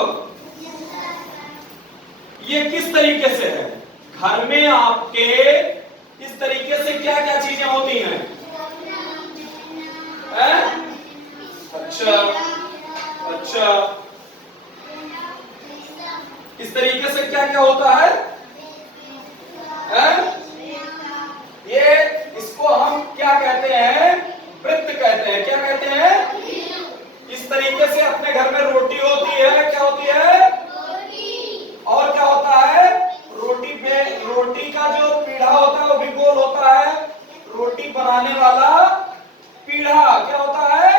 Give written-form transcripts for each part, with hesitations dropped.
लोग? ये किस तरीके से है? घर में आपके इस तरीके से क्या क्या चीजें होती हैं? अच्छा अच्छा, इस तरीके से क्या क्या होता है? ये इसको हम क्या कहते हैं? वृत्त कहते हैं। क्या कहते हैं? इस तरीके से अपने घर में रोटी होती है। क्या होती है? और क्या होता है? रोटी का जो पीढ़ा होता है वो भी गोल होता है। रोटी बनाने वाला पीढ़ा क्या होता है?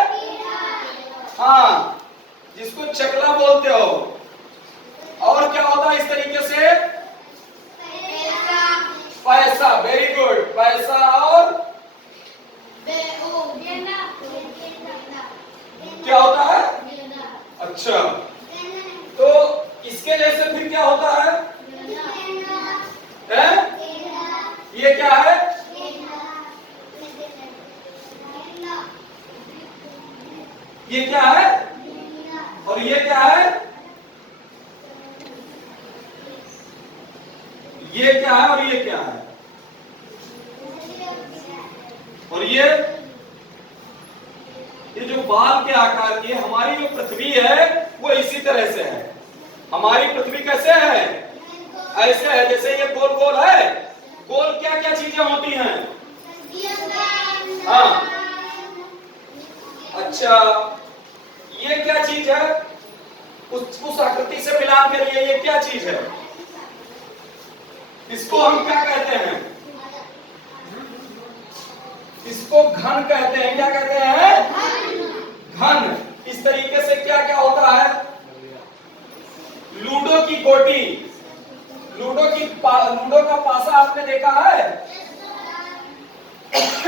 हाँ, जिसको चकला बोलते हो। और क्या होता है इस तरीके से? पैसा। Very good. पैसा और क्या होता है? अच्छा, तो इसके जैसे फिर क्या होता है? ये क्या है? ये क्या है? और ये क्या है? ये क्या है? और ये क्या है? और ये जो बाल के आकार की हमारी जो पृथ्वी है वो इसी तरह से है। हमारी पृथ्वी कैसे है? ऐसे है, जैसे ये गोल गोल है। गोल क्या क्या चीजें होती हैं? हाँ, अच्छा, ये क्या चीज है? उस आकृति से मिलान करिए, ये क्या चीज है? इसको हम क्या कहते हैं? इसको घन कहते हैं। क्या कहते हैं? घन। इस तरीके से क्या क्या होता है? लूडो की गोटी, लूडो का पासा आपने देखा है?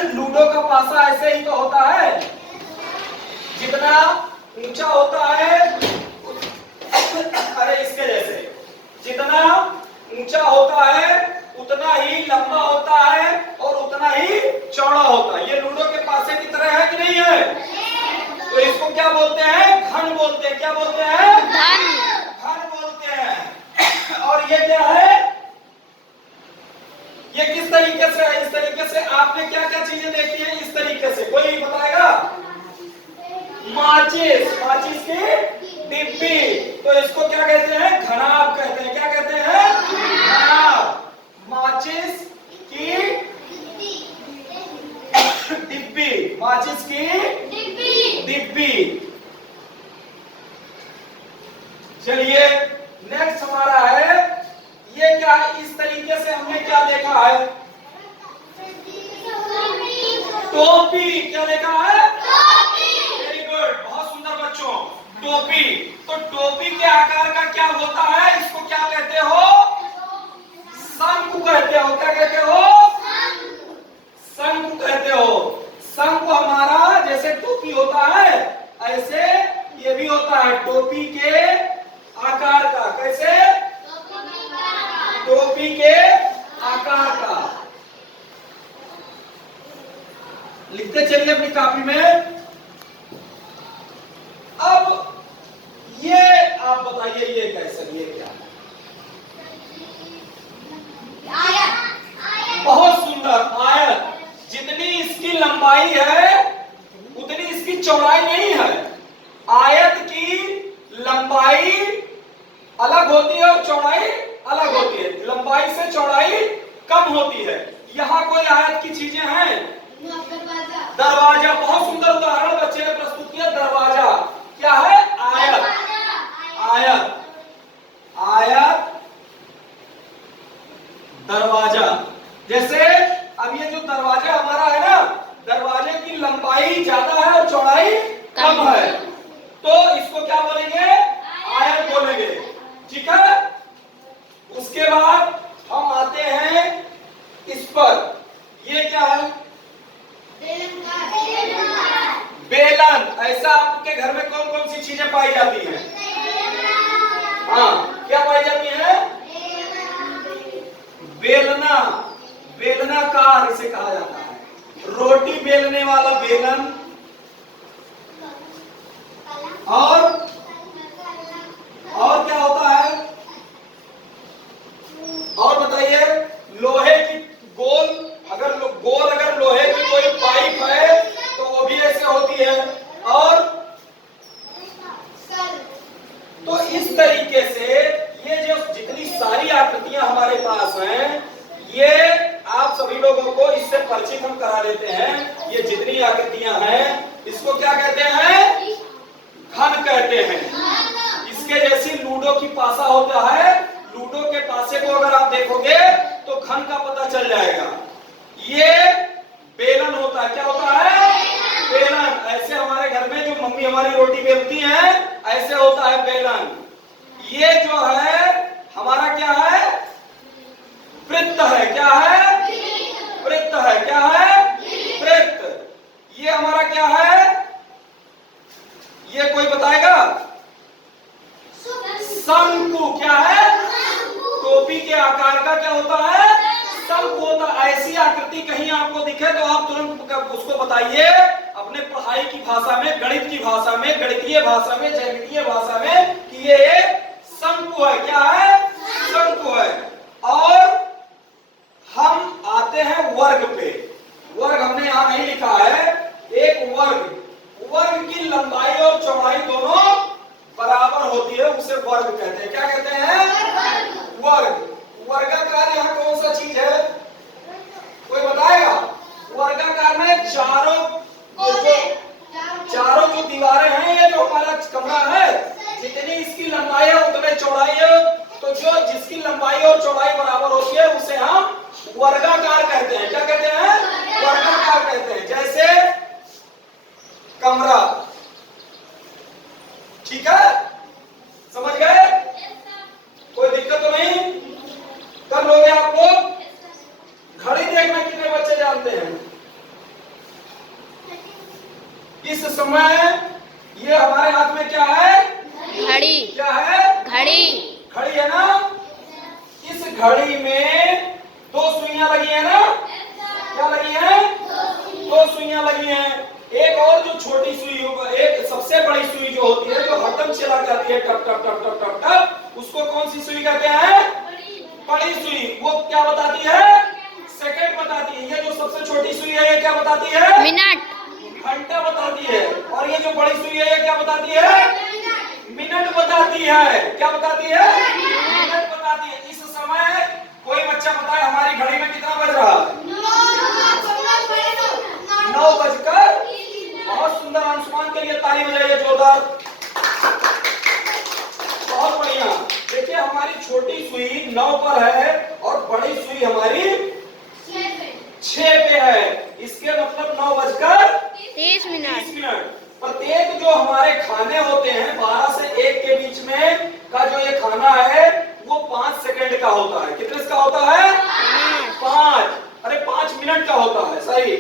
लूडो का पासा ऐसे ही तो होता है। जितना ऊंचा होता है, अरे इसके जैसे, जितना ऊंचा होता है उतना ही लंबा होता है और उतना ही चौड़ा होता है। ये लूडो के पासे की तरह है कि नहीं है? तो इसको क्या बोलते हैं? घन बोलते हैं। क्या बोलते हैं? घन बोलते हैं। और ये क्या है? ये किस तरीके से है? इस तरीके से आपने क्या क्या चीजें देखी है? इस तरीके से कोई बताएगा? माचिस। माचिस की डिब्बी। तो इसको क्या कहते हैं? घनाभ कहते हैं। क्या कहते हैं? घनाभ। माचिस की डिब्बी। माचिस की डिब्बी। चलिए, नेक्स्ट हमारा है, ये क्या है? इस तरीके से हमने क्या देखा है? टोपी। क्या देखा है? वेरी गुड, बहुत सुंदर बच्चों। टोपी। तो टोपी के आकार का क्या होता है? इसको क्या कहते हो? शंकु कहते हो। क्या कहते हो? शंकु कहते हो। शंकु हमारा जैसे टोपी होता है ऐसे ये भी होता है, टोपी के आकार का। कैसे? टोपी के आकार का। लिखते चलिए अपनी कॉपी में। अब ये आप बताइए, ये कैसे? ये क्या है? बहुत सुंदर आयत। जितनी इसकी लंबाई है उतनी इसकी चौड़ाई नहीं है। आयत की लंबाई अलग होती है और चौड़ाई अलग होती है। लंबाई से चौड़ाई कम होती है। यहाँ कोई आयत की चीजें हैं? दरवाजा। बहुत सुंदर उदाहरण बच्चे ने प्रस्तुत किया। दरवाजा क्या है? आयत। आयत। आयत दरवाजा। जैसे अब ये जो दरवाजा हमारा है ना, दरवाजे की लंबाई ज्यादा है और चौड़ाई कम है, तो इसको क्या बोलेंगे? आयत बोलेंगे। ठीक है। उसके बाद हम आते हैं इस पर। ये क्या है? बेलन। ऐसा आपके घर में कौन कौन सी चीजें पाई जाती हैं? हाँ, क्या पाई जाती है? बेलना। बेलनाकार इसे कहा जाता है। रोटी बेलने वाला बेलन और इस तरीके से ये जो जितनी सारी आकृतियां हमारे पास हैं, ये आप सभी लोगों को इससे परिचित हम करा देते हैं। ये जितनी आकृतियां हैं इसको क्या कहते हैं? घन कहते हैं। इसके जैसी लूडो की पासा होता है, लूडो के पासे को अगर आप देखोगे तो घन का पता चल जाएगा। ये बेलन होता है, क्या होता है? बेलन। ऐसे हमारे घर में जो मम्मी हमारी रोटी बेलती हैं, ऐसे होता है बेलन। ये जो है हमारा क्या है? वृत्त है। क्या है? वृत्त है। क्या है? वृत्त। ये हमारा क्या है? ये कोई बताएगा? शंकु। क्या है? टोपी के आकार का क्या होता है? शंकु होता है। ऐसी आकृति कहीं आपको दिखे तो आप तुरंत उसको बताइए अपने पढ़ाई की भाषा में, गणित की भाषा में, गणितीय भाषा में, ज्यामितीय भाषा में कि ये एक शंकु है। क्या है? शंकु है। और हम आते हैं वर्ग पे। वर्ग हमने यहां नहीं लिखा है। एक वर्ग, वर्ग की लंबाई और चौड़ाई दोनों बराबर होती है, उसे वर्ग कहते हैं। क्या कहते हैं? वर्ग। वर्गाकार यहाँ कौन सा चीज है? कोई बताएगा? वर्गाकार में चारों जो दीवारें हैं, ये जो हमारा कमरा है, जितनी इसकी लंबाई है उतने चौड़ाई है, तो जो जिसकी लंबाई और चौड़ाई बराबर होती है उसे हम वर्गाकार कहते हैं। क्या कहते हैं? वर्गाकार कहते हैं। जैसे कमरा। ठीक है, समझ गए? कोई दिक्कत तो नहीं? कर लोगे आप लोग? घड़ी देखना कितने बच्चे जानते हैं? इस समय ये हमारे हाथ में क्या है? घड़ी। क्या है? घड़ी। घड़ी है ना? इस घड़ी में दो सुइयां लगी है ना? क्या लगी है? दो सुइयां लगी हैं। एक और जो छोटी सुई, एक सबसे बड़ी सुई जो होती है, जो हरदम चला जाती है टप टप टप टप टप टप, उसको कौन सी सुई कहते हैं? बड़ी सुई। वो क्या बताती है? सेकंड बताती है। ये जो सबसे छोटी सुई है ये क्या बताती है? मिनट। घंटा बताती है। और ये जो बड़ी सुई है ये क्या बताती है? मिनट बताती है। क्या बताती है? मिनट बताती है। इस समय कोई बच्चा बताए हमारी घड़ी में कितना बज रहा है? 9 बजकर। बहुत सुंदर। अंशुमान के लिए ताली बजाइए जोरदार। बहुत बढ़िया। देखिए हमारी छोटी सुई 9 पर है और बड़ी सुई हमारी 6 पे है। इसके मतलब 9 बजकर 30 मिनट। प्रत्येक जो हमारे खाने होते हैं 12 से 1 के बीच में का जो ये खाना है वो 5 सेकंड का होता है। कितने का होता है? 5 मिनट का होता है। सही।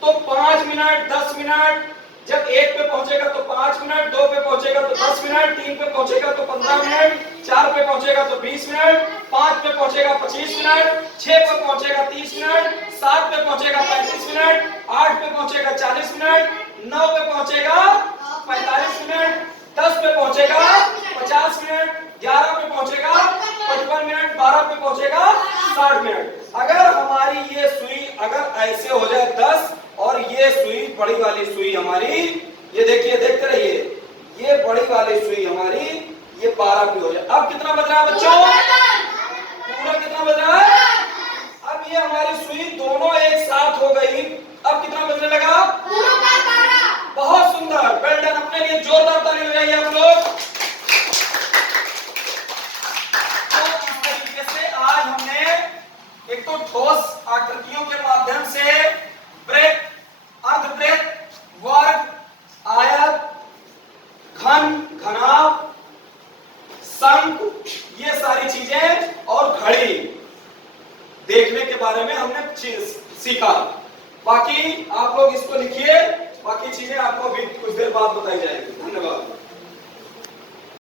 तो 5 मिनट, 10 मिनट, जब 1 पे पहुंचेगा तो 5 मिनट, 2 पे पहुंचेगा तो 10 मिनट, 3 पे पहुंचेगा तो 15 मिनट, 4 पे पहुंचेगा तो 20 मिनट, 5 पे पहुंचेगा 25 मिनट, 6 पे पहुंचेगा 30 मिनट, 7 पे पहुंचेगा 35 मिनट, 8 पे पहुंचेगा 40 मिनट, 9 पे पहुंचेगा 45 मिनट, 10 पे पहुंचेगा 50 मिनट, 11 पे पहुंचेगा 55 मिनट, 12 पे पहुंचेगा 60 मिनट। अगर हमारी ये सुई अगर ऐसे हो जाए 10 और ये सुई बड़ी वाली सुई हमारी, ये देखिए, देखते रहिए, ये बड़ी वाली सुई हमारी ये 12 पे हो जाए। अब कितना बज रहा है बच्चों? पूरा कितना बज रहा है? अब ये हमारी सुई दोनों एक साथ हो गई। अब कितना बजने लगा? बहुत सुंदर। Well done. अपने लिए जोरदार ताली बजाइए आप लोग। तो इस तरीके से आज हमने एक तो ठोस आकृतियों के माध्यम से वृत्त, अर्धवृत्त, वर्ग, आयत, घन, घनाभ, शंकु, ये सारी चीजें और घड़ी देखने के बारे में हमने सीखा। बाकी आप लोग इसको लिखिए, बाकी चीजें आपको भी कुछ देर बाद बताई जाएगी। धन्यवाद।